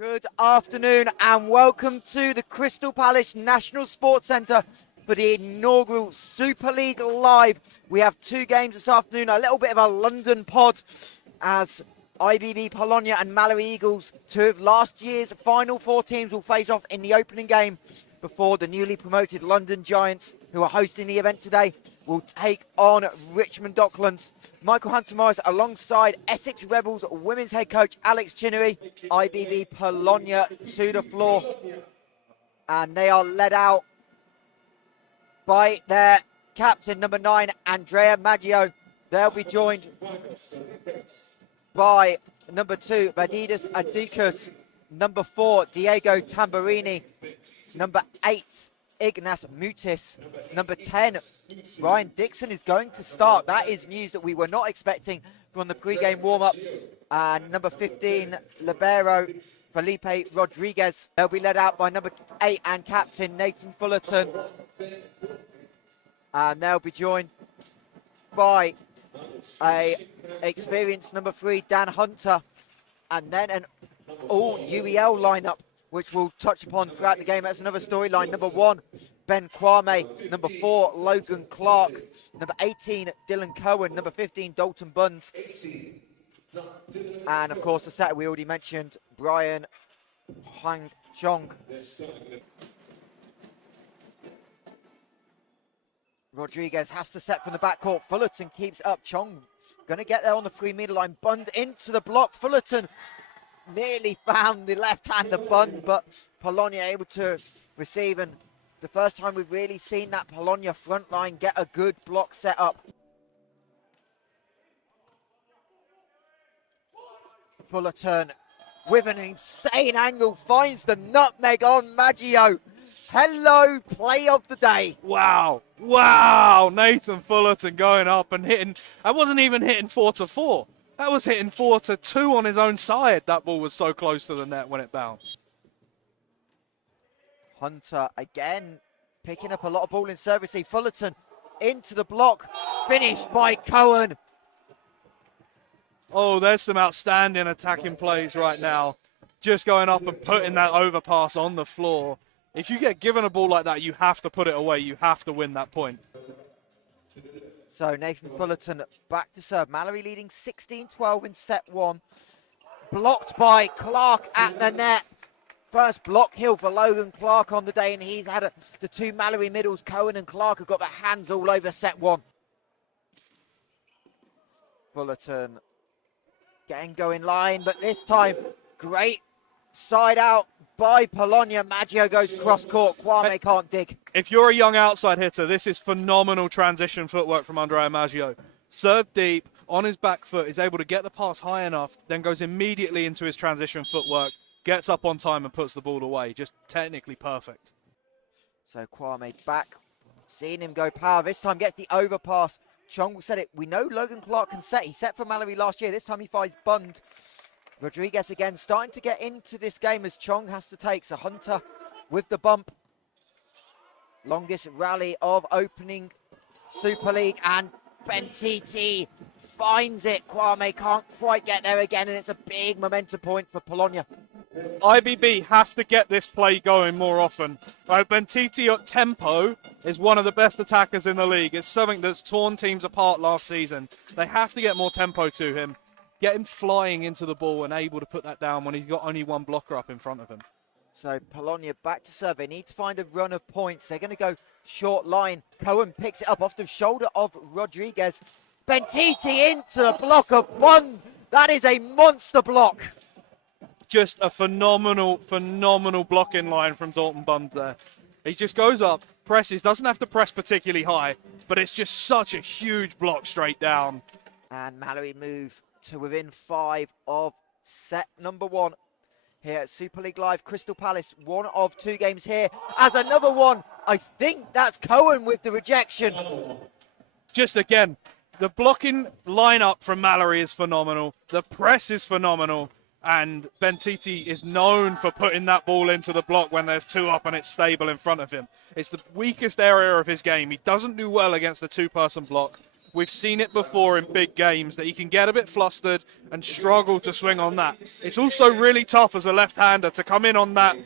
Good afternoon and welcome to the Crystal Palace National Sports Centre for the inaugural Super League Live. We have two games this afternoon, a little bit of a London pod as IBB Polonia and Malory Eagles, two of last year's Final Four teams, will face off in the opening game before the newly promoted London Giants, who are hosting the event today, will take on Richmond Docklands. Michael Hansen-Morris alongside Essex Rebels women's head coach Alex Chinnery. IBB Polonia to the floor. And they are led out by their captain, number 9, Andrea Maggio. They'll be joined by number 2, Vadidas Adikus, number 4, Diego Tamburini, number 8, Ignas Mutis, number 10, Ryan Dixon is going to start. That is news that we were not expecting from the pre-game warm-up. And number 15, Libero Felipe Rodriguez. They'll be led out by number 8 and captain Nathan Fullerton. And they'll be joined by a experienced number 3, Dan Hunter, and then an all UEL lineup, which we'll touch upon throughout the game. That's another storyline. Number 1, Ben Kwame. Number 4, Logan Clark. Number 18, Dylan Cohen. Number 15, Dalton Buns. And of course, the setter we already mentioned, Brian Hwang Chong. Rodriguez has to set from the backcourt. Fullerton keeps up. Chong going to get there on the 3-meter line. Bund into the block. Fullerton nearly found the left-hander Bund, but Polonia able to receive. And the first time we've really seen that Polonia front line get a good block set up. Fullerton with an insane angle finds the nutmeg on Maggio. Hello, play of the day. Wow. Wow. Nathan Fullerton going up and hitting. I wasn't even hitting 4-4. That was hitting 4-2 on his own side. That ball was so close to the net when it bounced. Hunter again picking up a lot of ball in service. Fullerton into the block. Finished by Cohen. Oh, there's some outstanding attacking plays right now. Just going up and putting that overpass on the floor. If you get given a ball like that, you have to put it away. You have to win that point. So Nathan Fullerton back to serve. Malory leading 16-12 in set 1. Blocked by Clark at the net. First block hill for Logan Clark on the day, and he's had the two Malory middles, Cohen and Clark, have got their hands all over set 1. Fullerton getting going line, but this time great side out by Polonia. Maggio goes cross court. Kwame can't dig. If you're a young outside hitter, this is phenomenal transition footwork from Andrea Maggio. Serve deep, on his back foot, is able to get the pass high enough, then goes immediately into his transition footwork, gets up on time and puts the ball away. Just technically perfect. So Kwame back, seeing him go power. This time gets the overpass. Chong said it. We know Logan Clark can set. He set for Malory last year. This time he finds Bund. Rodriguez again starting to get into this game as Chong has to take. So Hunter with the bump. Longest rally of opening Super League, and Bentiti finds it. Kwame can't quite get there again, and it's a big momentum point for Polonia. IBB have to get this play going more often. Right, Bentiti at tempo is one of the best attackers in the league. It's something that's torn teams apart last season. They have to get more tempo to him. Get him flying into the ball and able to put that down when he's got only one blocker up in front of him. So Polonia back to serve. They need to find a run of points. They're going to go short line. Cohen picks it up off the shoulder of Rodriguez. Bentiti into the block of Bund. That is a monster block. Just a phenomenal blocking line from Dalton Bund there. He just goes up, presses, doesn't have to press particularly high, but it's just such a huge block straight down. And Malory move to within 5 of set number 1 here at Super League Live. Crystal Palace, 1 of 2 games here. As another one, I think that's Cohen with the rejection. Just again, the blocking lineup from Malory is phenomenal. The press is phenomenal. And Bentiti is known for putting that ball into the block when there's 2 up and it's stable in front of him. It's the weakest area of his game. He doesn't do well against the 2-person block. We've seen it before in big games that he can get a bit flustered and struggle to swing on that. It's also really tough as a left-hander to come in on that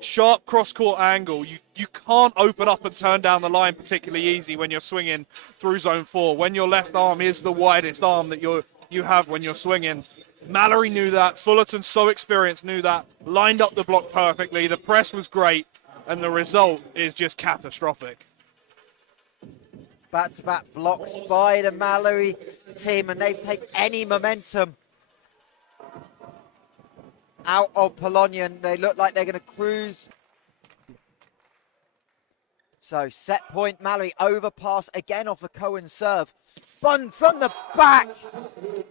sharp cross-court angle. You can't open up and turn down the line particularly easy when you're swinging through zone 4, when your left arm is the widest arm that you have when you're swinging. Malory knew that. Fullerton, so experienced, knew that. Lined up the block perfectly. The press was great, and the result is just catastrophic. Back-to-back blocks by the Malory team, and they've taken any momentum out of Polonia, and they look like they're going to cruise. So set point, Malory overpass again off a Cohen serve. Bun from the back.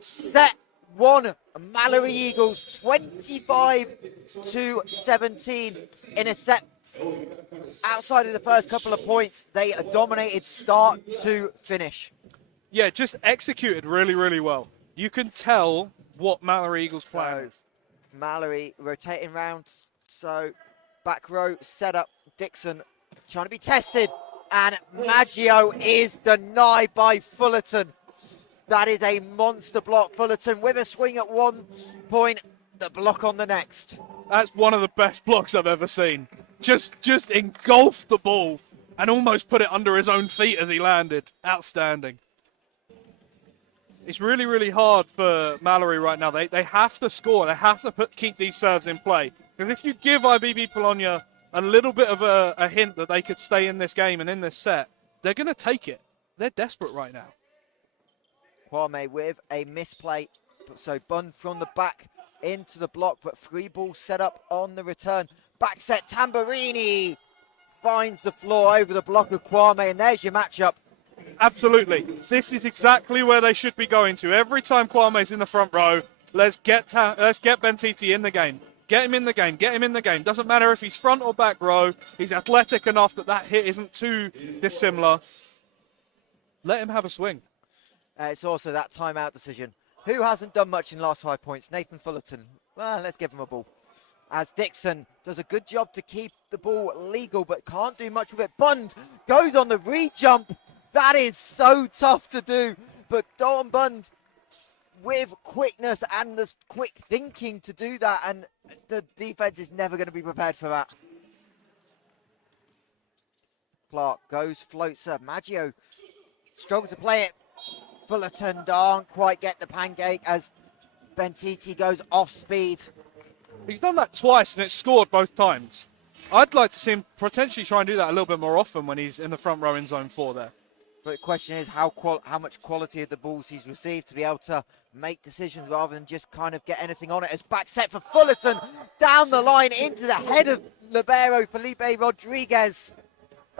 Set one, Malory Eagles 25-17 in a set. Outside of the first couple of points, they dominated start to finish. Yeah, just executed really, really well. You can tell what Malory Eagles' plan is. Malory rotating round, so back row set up. Dixon trying to be tested, and Maggio is denied by Fullerton. That is a monster block. Fullerton with a swing at one point, the block on the next. That's one of the best blocks I've ever seen. Just engulfed the ball and almost put it under his own feet as he landed. Outstanding. It's really, really hard for Malory right now. They have to score. They have to keep these serves in play. Because if you give IBB Polonia a little bit of a hint that they could stay in this game and in this set, they're going to take it. They're desperate right now. Kwame with a misplay. So Bun from the back into the block, but free ball set up on the return. Back set, Tamburini finds the floor over the block of Kwame, and there's your matchup. Absolutely. This is exactly where they should be going to. Every time Kwame's in the front row, let's get Bentiti in the game. Get him in the game. Get him in the game. Doesn't matter if he's front or back row. He's athletic enough that hit isn't too dissimilar. Let him have a swing. It's also that timeout decision. Who hasn't done much in the last 5 points? Nathan Fullerton. Well, let's give him a ball. As Dixon does a good job to keep the ball legal, but can't do much with it. Bund goes on the re-jump. That is so tough to do. But Dalton Bund with quickness and the quick thinking to do that, and the defense is never going to be prepared for that. Clark goes, floats up. Maggio struggles to play it. Fullerton don't quite get the pancake as Bentiti goes off speed. He's done that twice and it's scored both times. I'd like to see him potentially try and do that a little bit more often when he's in the front row in zone 4 there. But the question is how much quality of the balls he's received to be able to make decisions rather than just kind of get anything on it. As back set for Fullerton, down the line into the head of libero Felipe Rodriguez.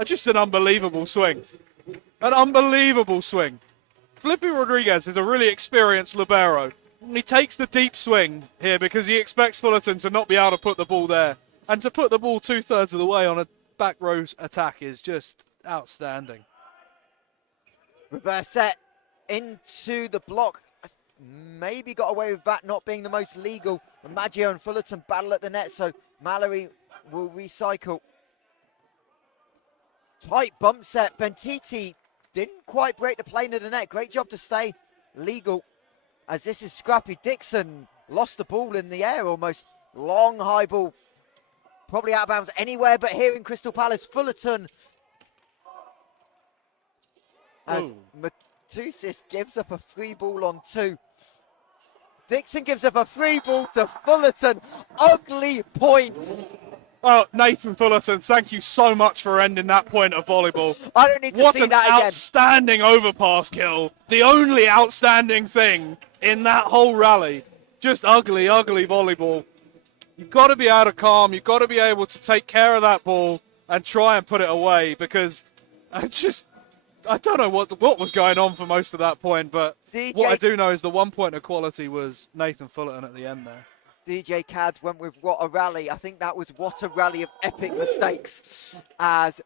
Just an unbelievable swing. An unbelievable swing. Felipe Rodriguez is a really experienced libero. He takes the deep swing here because he expects Fullerton to not be able to put the ball there. And to put the ball 2/3 of the way on a back row attack is just outstanding. Reverse set into the block. Maybe got away with that not being the most legal. Maggio and Fullerton battle at the net, so Malory will recycle. Tight bump set. Bentiti didn't quite break the plane of the net. Great job to stay legal. As this is scrappy. Dixon lost the ball in the air almost. Long high ball. Probably out of bounds anywhere but here in Crystal Palace. Fullerton. As Matusis gives up a free ball on 2. Dixon gives up a free ball to Fullerton. Ugly point. Oh, Nathan Fullerton, thank you so much for ending that point of volleyball. I don't need to see that again. What an outstanding overpass kill. The only outstanding thing in that whole rally. Just ugly, ugly volleyball. You've got to be able to calm. You've got to be able to take care of that ball and try and put it away because I don't know what was going on for most of that point, but what I do know is the 1 point of quality was Nathan Fullerton at the end there. DJ Cads went with what a rally. I think that was what a rally of epic mistakes as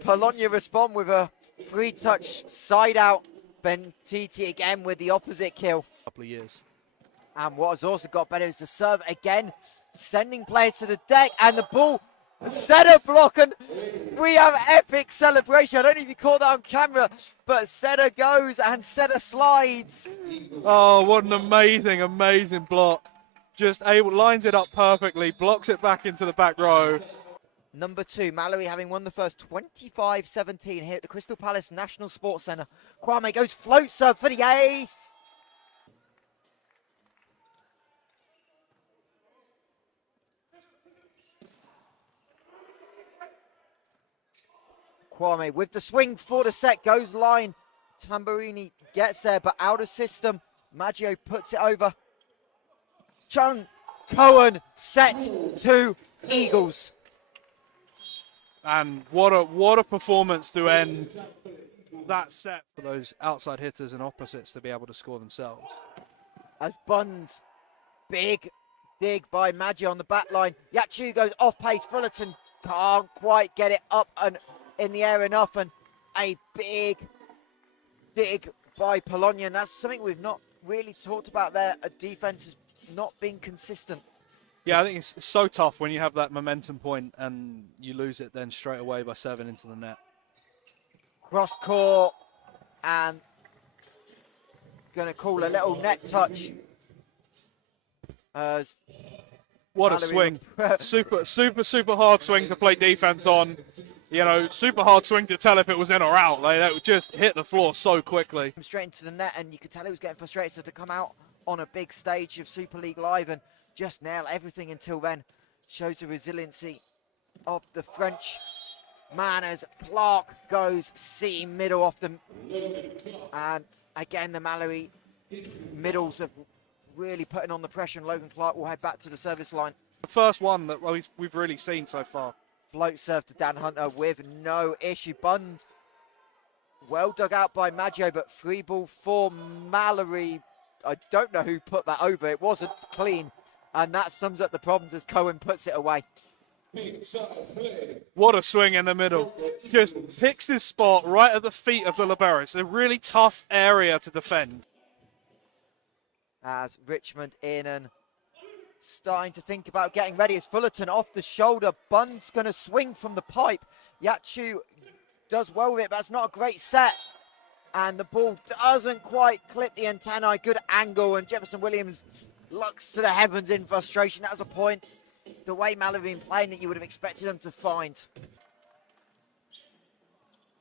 Polonia respond with a free touch side out. Bentiti again with the opposite kill. Couple of years. And what has also got better is the serve again, sending players to the deck, and the ball Setter block, and we have epic celebration. I don't know if you caught that on camera, but Setter goes and Setter slides. Oh, what an amazing, amazing block. Lines it up perfectly, blocks it back into the back row. Number 2, Malory having won the first 25-17 here at the Crystal Palace National Sports Centre. Kwame goes float serve for the ace. Kwame with the swing for the set, goes line. Tamburini gets there, but out of system. Maggio puts it over. Chung Cohen set 2 Eagles. And what a performance to end that set for those outside hitters and opposites to be able to score themselves. As Bund, big dig by Maggio on the back line. Yachu goes off pace. Fullerton can't quite get it up and in the air enough, and a big dig by Polonia. And that's something we've not really talked about there. A defense has not been consistent. Yeah, I think it's so tough when you have that momentum point and you lose it then straight away by serving into the net. Cross court, and going to call a little net touch. What a swing. Super hard swing to play defense on. You know, super hard swing to tell if it was in or out. Like, that would just hit the floor so quickly. Straight into the net, and you could tell he was getting frustrated. So to come out on a big stage of Super League Live and just nail everything until then shows the resiliency of the French man as Clark goes seam middle off them. And again, the Malory middles are really putting on the pressure, and Logan Clark will head back to the service line. The first one that we've really seen so far. Float serve to Dan Hunter with no issue. Bund well dug out by Maggio, but free ball for Malory. I don't know who put that over. It wasn't clean. And that sums up the problems as Cohen puts it away. What a swing in the middle. Just picks his spot right at the feet of the libero. It's a really tough area to defend. As Richmond in and starting to think about getting ready. As Fullerton off the shoulder. Bund's going to swing from the pipe. Yachu does well with it, but it's not a great set. And the ball doesn't quite clip the antennae. Good angle, and Jefferson Williams looks to the heavens in frustration. That was a point, the way Malory been playing, that you would have expected them to find.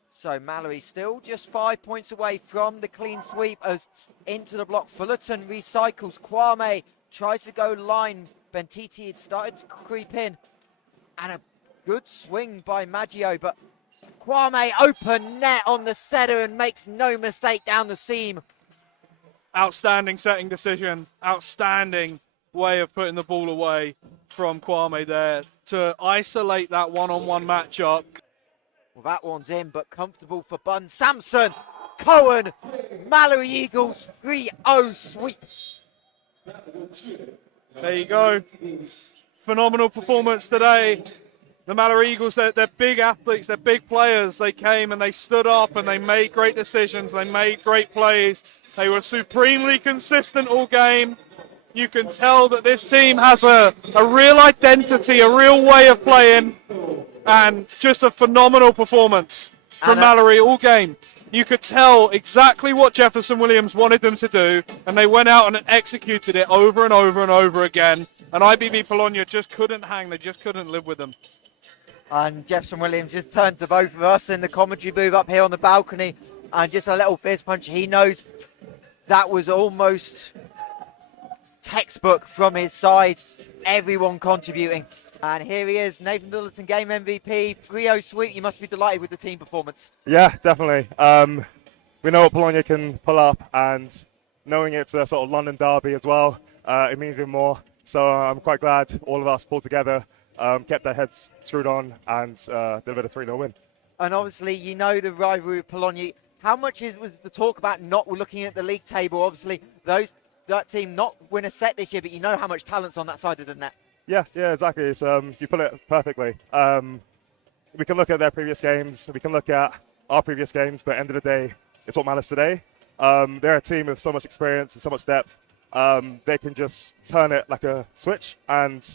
So Malory still just 5 points away from the clean sweep as into the block. Fullerton recycles. Kwame tries to go line. Bentiti had started to creep in. And a good swing by Maggio, but Kwame open net on the setter and makes no mistake down the seam. Outstanding setting decision. Outstanding way of putting the ball away from Kwame there to isolate that one-on-one matchup. Well, that one's in, but comfortable for Bun. Samson, Cohen, Malory Eagles 3-0 sweep. There you go. Phenomenal performance today. The Malory Eagles, they're big athletes, they're big players. They came and they stood up and they made great decisions. They made great plays. They were supremely consistent all game. You can tell that this team has a real identity, a real way of playing, and just a phenomenal performance from Malory all game. You could tell exactly what Jefferson Williams wanted them to do, and they went out and executed it over and over and over again. And IBB Polonia just couldn't hang. They just couldn't live with them. And Jefferson Williams just turned to both of us in the commentary booth up here on the balcony, and just a little fist punch. He knows that was almost textbook from his side. Everyone contributing. And here he is, Nathan Littleton, game MVP, 3-0 sweep. You must be delighted with the team performance. Yeah, definitely. We know what Polonia can pull up, and knowing it's a sort of London derby as well, it means even more. So I'm quite glad all of us pulled together, kept our heads screwed on, and delivered a 3-0 win. And obviously, you know the rivalry with Polonia. How much was the talk about not looking at the league table? Obviously, that team not win a set this year, but you know how much talent's on that side of the net. Yeah, exactly. It's, you put it perfectly. We can look at their previous games, we can look at our previous games, but at the end of the day, it's what matters today. They're a team with so much experience and so much depth. They can just turn it like a switch, and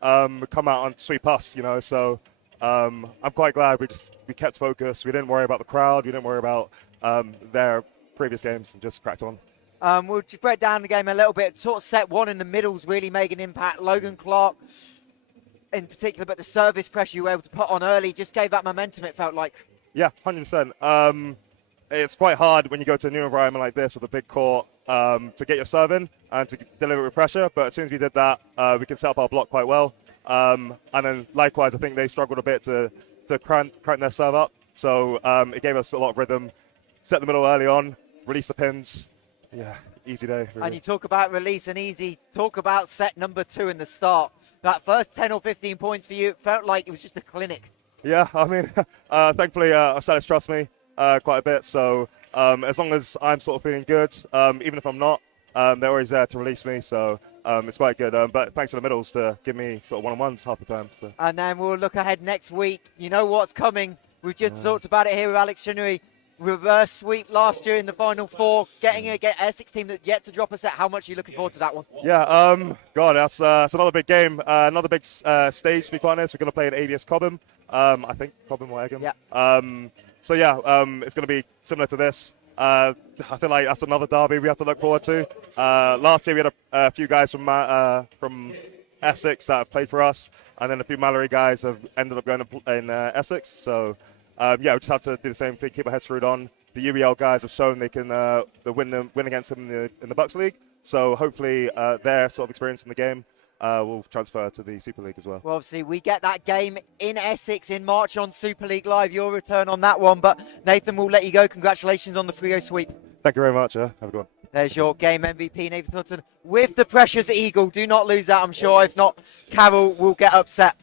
come out and sweep us, So I'm quite glad we kept focus. We didn't worry about the crowd. We didn't worry about their previous games and just cracked on. We'll just break down the game a little bit. Sort of set one in the middle's really making an impact. Logan Clark in particular, but the service pressure you were able to put on early just gave that momentum, it felt like. Yeah, 100%. It's quite hard when you go to a new environment like this with a big court to get your serve in and to deliver with pressure. But as soon as we did that, we can set up our block quite well. And then likewise, I think they struggled a bit to crank their serve up. So it gave us a lot of rhythm. Set the middle early on, release the pins. Yeah, easy day. Really. And you talk about release and easy. Talk about set number 2 in the start. That first 10 or 15 points for you, it felt like it was just a clinic. Yeah, I mean, thankfully, Osiris trusts me quite a bit. So as long as I'm sort of feeling good, even if I'm not, they're always there to release me. So it's quite good. But thanks to the middles to give me sort of one-on-ones half the time. So. And then we'll look ahead next week. You know what's coming. We've just talked about it here with Alex Chinnery. Reverse sweep last year in the Final Four, getting a Essex team that yet to drop a set. How much are you looking forward to that one? Yeah, God, that's another big game, another big stage, to be quite honest. We're going to play at ABS Cobham, I think, Cobham or Egham. Yeah. So, yeah, it's going to be similar to this. I feel like that's another derby we have to look forward to. Last year we had a few guys from Essex that have played for us, and then a few Malory guys have ended up going in Essex. So, yeah, we just have to do the same thing, keep our heads screwed on. The UEL guys have shown they can win against them in the Bucks League. So hopefully their sort of experience in the game will transfer to the Super League as well. Well, obviously, we get that game in Essex in March on Super League Live. Your return on that one. But Nathan, we'll let you go. Congratulations on the 3-0 sweep. Thank you very much. Have a good one. There's your game MVP, Nathan Thornton, with the precious eagle. Do not lose that, I'm sure. If not, Carol will get upset.